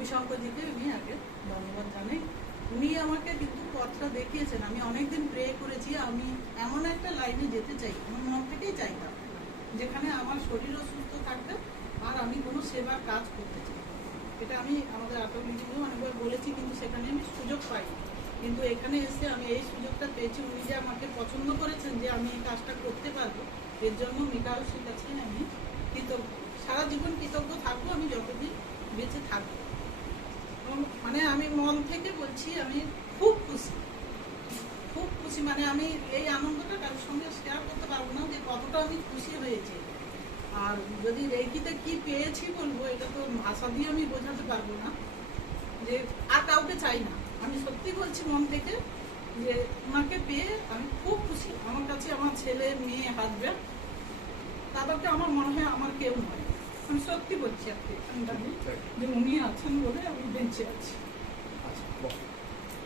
রবি শঙ্করজিকে উনি আগে ধন্যবাদ জানাই। উনি আমাকে কিন্তু পথটা দেখিয়েছেন। আমি অনেকদিন প্রে করেছি, আমি এমন একটা লাইনে যেতে চাই, আমার মন থেকেই চাইতাম, যেখানে আমার শরীরও সুস্থ থাকবে আর আমি কোনো সেবার কাজ করতে চাই। এটা আমি আমাদের আটক মিটিংয়েও অনেকবার বলেছি, কিন্তু সেখানে আমি সুযোগ পাইনি। কিন্তু এখানে এসে আমি এই সুযোগটা পেয়েছি। উনি যে আমাকে পছন্দ করেছেন যে আমি এই কাজটা করতে পারবো, এর জন্য মিতাও শিখাচ্ছেন। আমি কৃতজ্ঞ, সারা জীবন কৃতজ্ঞ থাকবো আমি যতদিন বেঁচে থাকবো। মানে আমি মন থেকে বলছি, আমি খুব খুশি, খুব খুশি। মানে আমি এই আনন্দটা কারোর সঙ্গে শেয়ার করতে পারবো না যে কতটা আমি খুশি হয়েছি। আর যদি রেকিতে কি পেয়েছি বলবো, এটা তো ভাষা দিয়ে আমি বোঝাতে পারবো না, যে আর কাউকে চাই না। আমি সত্যি বলছি মন থেকে যে ওনাকে পেয়ে আমি খুব খুশি। আমার কাছে আমার ছেলে, মেয়ে, হাজব্যান্ড, তাদেরকে আমার মনে হয় আমার কেউ নয়। আমি সত্যি বলছি, আপনি যে উনি আছেন বলে আমি বেঁচে আছি। আচ্ছা।